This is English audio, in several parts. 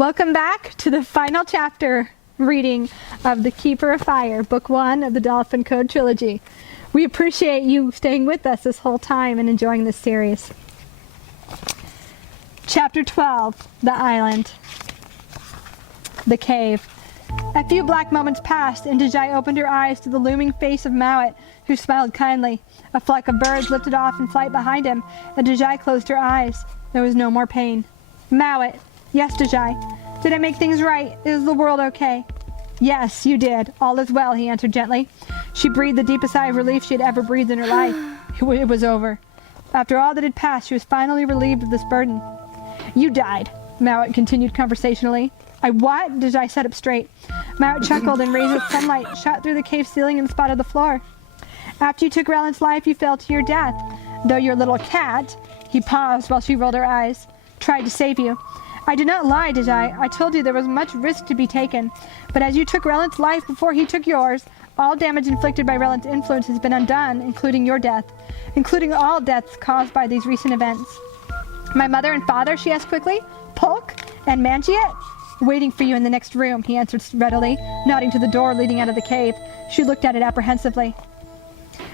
Welcome back to the final chapter reading of The Keeper of Fire, Book 1 of the Dolphin Code Trilogy. We appreciate you staying with us this whole time and enjoying this series. Chapter 12, The Island. The Cave. A few black moments passed, and Deiji opened her eyes to the looming face of Mowat, who smiled kindly. A flock of birds lifted off in flight behind him, and Deiji closed her eyes. There was no more pain. Mowat. Yes, Deiji. Did I make things right? Is the world okay? Yes, you did. All is well, he answered gently. She breathed the deepest sigh of relief she had ever breathed in her life. It was over. After all that had passed, she was finally relieved of this burden. You died, Mowat continued conversationally. I what? Deiji sat up straight. Mowat chuckled, and rays of sunlight shot through the cave ceiling and spotted the floor. After you took Relant's life, you fell to your death. Though your little cat, he paused while she rolled her eyes, tried to save you. I did not lie, Deiji. I told you there was much risk to be taken. But as you took Relant's life before he took yours, all damage inflicted by Relant's influence has been undone, including your death. Including all deaths caused by these recent events. My mother and father, she asked quickly. Polk and Mangiet? Waiting for you in the next room, he answered readily, nodding to the door leading out of the cave. She looked at it apprehensively.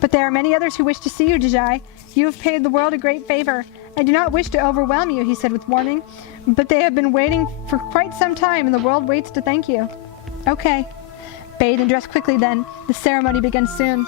But there are many others who wish to see you, Deiji. You have paid the world a great favor. I do not wish to overwhelm you, he said with warning, but they have been waiting for quite some time, and the world waits to thank you. Okay. Bathe and dress quickly then. The ceremony begins soon.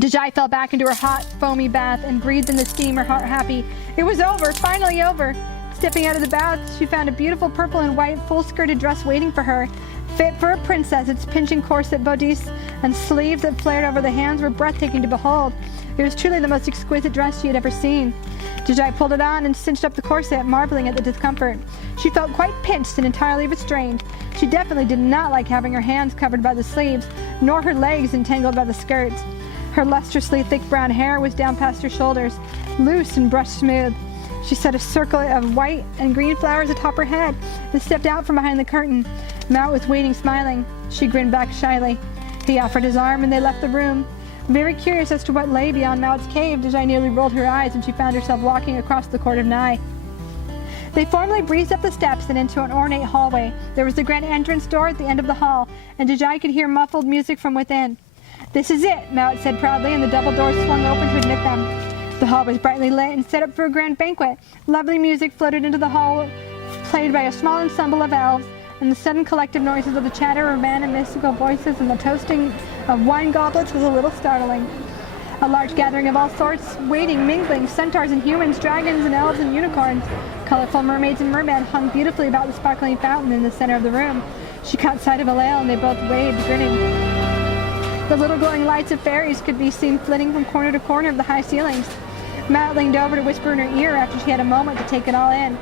Deiji fell back into her hot, foamy bath and breathed in the steam, her heart happy. It was over, finally over. Stepping out of the bath, she found a beautiful purple and white full-skirted dress waiting for her. Fit for a princess, its pinching corset bodice and sleeves that flared over the hands were breathtaking to behold. It was truly the most exquisite dress she had ever seen. Deiji pulled it on and cinched up the corset, marveling at the discomfort. She felt quite pinched and entirely restrained. She definitely did not like having her hands covered by the sleeves, nor her legs entangled by the skirts. Her lustrously thick brown hair was down past her shoulders, loose and brushed smooth. She set a circle of white and green flowers atop her head and stepped out from behind the curtain. Mowat was waiting, smiling. She grinned back shyly. He offered his arm, and they left the room. Very curious as to what lay beyond Mowat's cave, Deiji nearly rolled her eyes when she found herself walking across the court of Nigh. They formally breezed up the steps and into an ornate hallway. There was the grand entrance door at the end of the hall, and Deiji could hear muffled music from within. This is it, Mowat said proudly, and the double doors swung open to admit them. The hall was brightly lit and set up for a grand banquet. Lovely music floated into the hall, played by a small ensemble of elves, and the sudden collective noises of the chatter of men and mystical voices and the toasting of wine goblets was a little startling. A large gathering of all sorts, waiting, mingling, centaurs and humans, dragons and elves and unicorns. Colorful mermaids and mermen hung beautifully about the sparkling fountain in the center of the room. She caught sight of Alale, and they both waved, grinning. The little glowing lights of fairies could be seen flitting from corner to corner of the high ceilings. Matt leaned over to whisper in her ear after she had a moment to take it all in.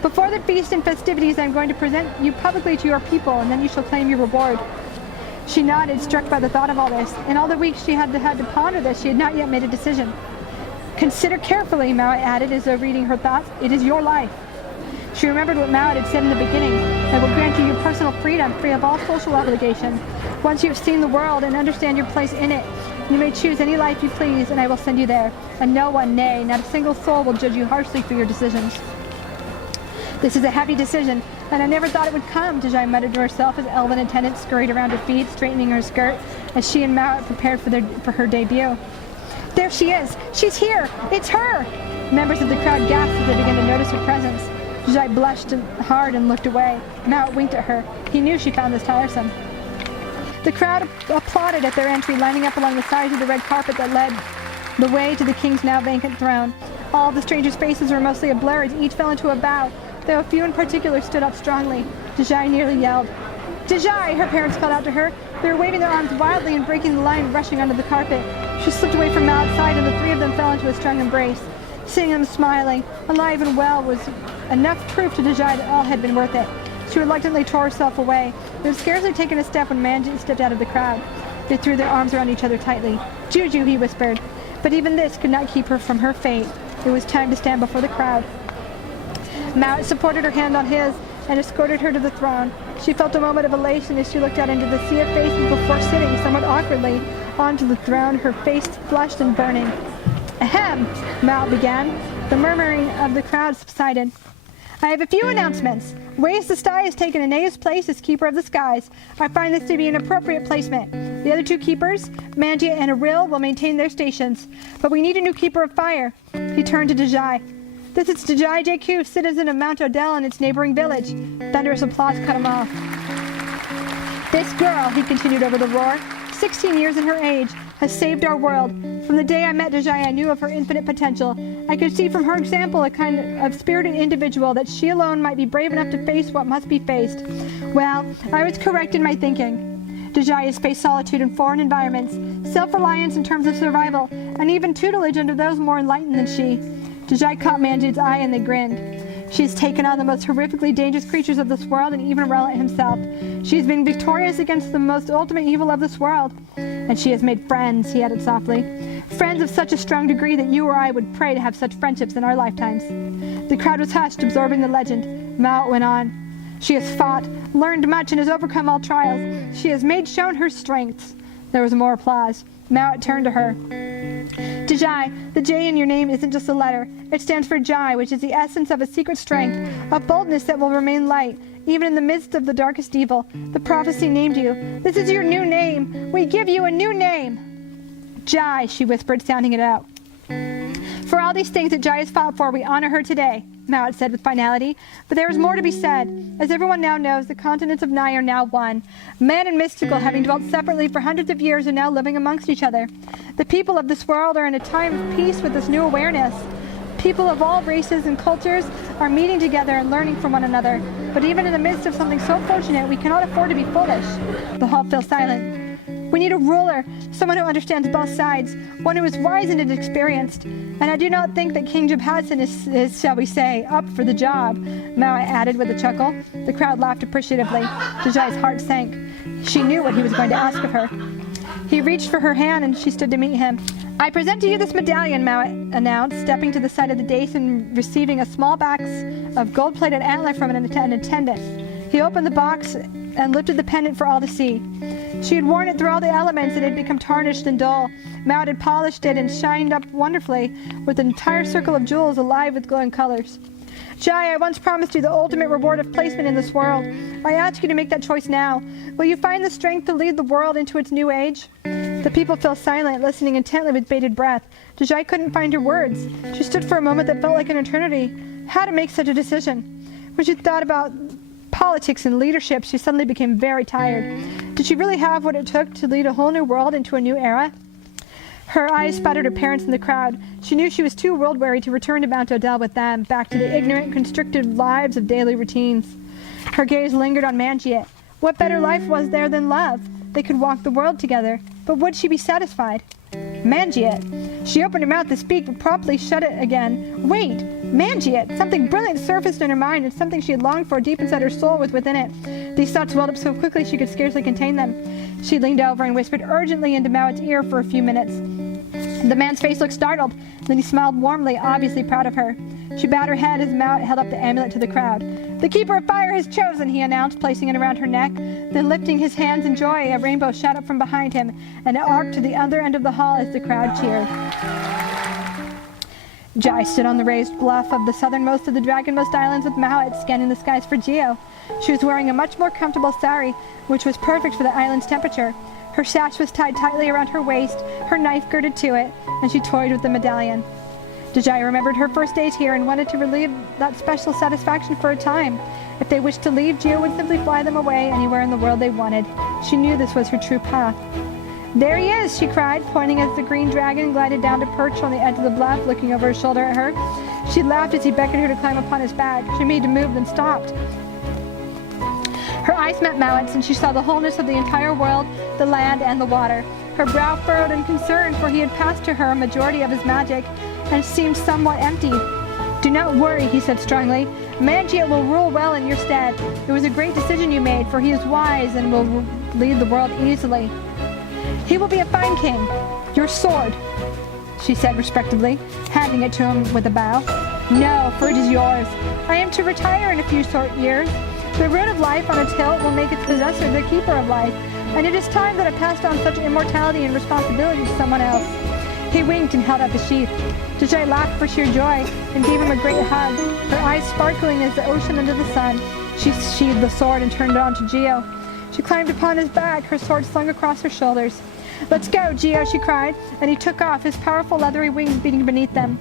Before the feast and festivities, I'm going to present you publicly to your people, and then you shall claim your reward. She nodded, struck by the thought of all this. In all the weeks she had to ponder this, she had not yet made a decision. Consider carefully, Mowat added as though reading her thoughts. It is your life. She remembered what Mowat had said in the beginning. I will grant you your personal freedom, free of all social obligation. Once you have seen the world and understand your place in it, you may choose any life you please, and I will send you there. And no one, nay, not a single soul will judge you harshly for your decisions. This is a heavy decision, and I never thought it would come, Deiji muttered to herself as elven attendants scurried around her feet, straightening her skirt as she and Mowat prepared for her debut. There she is! She's here! It's her! Members of the crowd gasped as they began to notice her presence. Deiji blushed hard and looked away. Mowat winked at her. He knew she found this tiresome. The crowd applauded at their entry, lining up along the sides of the red carpet that led the way to the king's now vacant throne. All the strangers' faces were mostly a blur as each fell into a bow, though a few in particular stood up strongly. Deiji nearly yelled. Deiji! Her parents called out to her. They were waving their arms wildly and breaking the line, rushing onto the carpet. She slipped away from Mowat's side, and the three of them fell into a strong embrace. Seeing them smiling, alive and well, was enough proof to Deiji that all had been worth it. She reluctantly tore herself away. They had scarcely taken a step when Manjit stepped out of the crowd. They threw their arms around each other tightly. Juju, he whispered. But even this could not keep her from her fate. It was time to stand before the crowd. Mowat supported her hand on his and escorted her to the throne. She felt a moment of elation as she looked out into the sea of faces before sitting somewhat awkwardly onto the throne, her face flushed and burning. Ahem, Mowat began. The murmuring of the crowd subsided. I have a few announcements. Ways the Sty has taken Aenea's place as Keeper of the Skies. I find this to be an appropriate placement. The other two keepers, Mangia and Aril, will maintain their stations. But we need a new Keeper of Fire. He turned to Deiji. This is Deiji JQ, citizen of Mount Odell and its neighboring village. Thunderous applause cut him off. This girl, he continued over the roar, 16 years in her age, has saved our world. From the day I met Deiji, I knew of her infinite potential. I could see from her example a kind of spirited individual that she alone might be brave enough to face what must be faced. Well, I was correct in my thinking. Deiji has faced solitude in foreign environments, self-reliance in terms of survival, and even tutelage under those more enlightened than she. Deiji caught Manjit's eye and they grinned. She has taken on the most horrifically dangerous creatures of this world and even Relant himself. She has been victorious against the most ultimate evil of this world. And she has made friends, he added softly. Friends of such a strong degree that you or I would pray to have such friendships in our lifetimes. The crowd was hushed, absorbing the legend. Mowat went on. She has fought, learned much, and has overcome all trials. She has made shown her strengths. There was more applause. Mowat turned to her. Deiji, the J in your name isn't just a letter. It stands for Jai, which is the essence of a secret strength, a boldness that will remain light, even in the midst of the darkest evil. The prophecy named you. This is your new name. We give you a new name. Jai, she whispered, sounding it out. For all these things that Jai has fought for, we honor her today, Mowat said with finality. But there is more to be said. As everyone now knows, the continents of Nigh are now one. Man and mystical, having dwelt separately for hundreds of years, are now living amongst each other. The people of this world are in a time of peace with this new awareness. People of all races and cultures are meeting together and learning from one another. But even in the midst of something so fortunate, we cannot afford to be foolish. The hall fell silent. We need a ruler, someone who understands both sides, one who is wise and inexperienced. And I do not think that King Jabhadson is, shall we say, up for the job, Mowat added with a chuckle. The crowd laughed appreciatively. Dejai's heart sank. She knew what he was going to ask of her. He reached for her hand and she stood to meet him. I present to you this medallion, Mowat announced, stepping to the side of the dais and receiving a small box of gold-plated antler from an attendant. He opened the box and lifted the pendant for all to see. She had worn it through all the elements and it had become tarnished and dull. Mowat had polished it and shined up wonderfully, with an entire circle of jewels alive with glowing colors. Jai, I once promised you the ultimate reward of placement in this world. I ask you to make that choice now. Will you find the strength to lead the world into its new age? The people fell silent, listening intently with bated breath. Deiji couldn't find her words. She stood for a moment that felt like an eternity. How to make such a decision? When she thought about politics and leadership, she suddenly became very tired. Did she really have what it took to lead a whole new world into a new era? Her eyes spotted her parents in the crowd. She knew she was too world-weary to return to Mount Odell with them, back to the ignorant, constricted lives of daily routines. Her gaze lingered on Mangiat. What better life was there than love? They could walk the world together. But would she be satisfied? Mangiat. She opened her mouth to speak, but promptly shut it again. Wait! Mangiat! Something brilliant surfaced in her mind, and something she had longed for deep inside her soul was within it. These thoughts welled up so quickly she could scarcely contain them. She leaned over and whispered urgently into Mowat's ear for a few minutes. The man's face looked startled. Then he smiled warmly, obviously proud of her. She bowed her head as Mowat held up the amulet to the crowd. The Keeper of Fire has chosen, he announced, placing it around her neck. Then lifting his hands in joy, a rainbow shot up from behind him, and it arced to the other end of the hall as the crowd cheered. Jai stood on the raised bluff of the southernmost of the dragonmost islands with Mowat, scanning the skies for Geo. She was wearing a much more comfortable sari, which was perfect for the island's temperature. Her sash was tied tightly around her waist, her knife girded to it, and she toyed with the medallion. Deiji remembered her first days here and wanted to relieve that special satisfaction for a time. If they wished to leave, Geo would simply fly them away anywhere in the world they wanted. She knew this was her true path. There he is, she cried, pointing as the green dragon glided down to perch on the edge of the bluff, looking over his shoulder at her. She laughed as he beckoned her to climb upon his back. She made to move, then stopped. Her eyes met Mowat's, and she saw the wholeness of the entire world, the land, and the water. Her brow furrowed in concern, for he had passed to her a majority of his magic, and seemed somewhat empty. Do not worry, he said strongly. Mangiat will rule well in your stead. It was a great decision you made, for he is wise and will lead the world easily. He will be a fine king. Your sword, she said respectfully, handing it to him with a bow. No, for it is yours. I am to retire in a few short years. The rune of life on its hilt will make its possessor the keeper of life, and it is time that I passed on such immortality and responsibility to someone else. He winked and held up his sheath. Deiji laughed for sheer joy and gave him a great hug, her eyes sparkling as the ocean under the sun. She sheathed the sword and turned it on to Geo. She climbed upon his back, her sword slung across her shoulders. "Let's go, Geo," she cried, and he took off, his powerful leathery wings beating beneath them.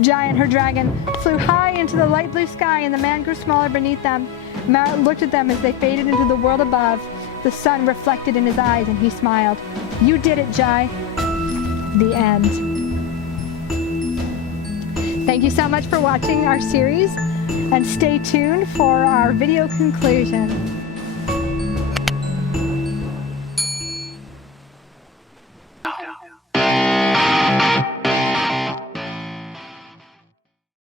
Giant, her dragon, flew high into the light blue sky, and the man grew smaller beneath them. Mowat looked at them as they faded into the world above. The sun reflected in his eyes, and he smiled. "You did it, Jai." The end. Thank you so much for watching our series, and stay tuned for our video conclusion.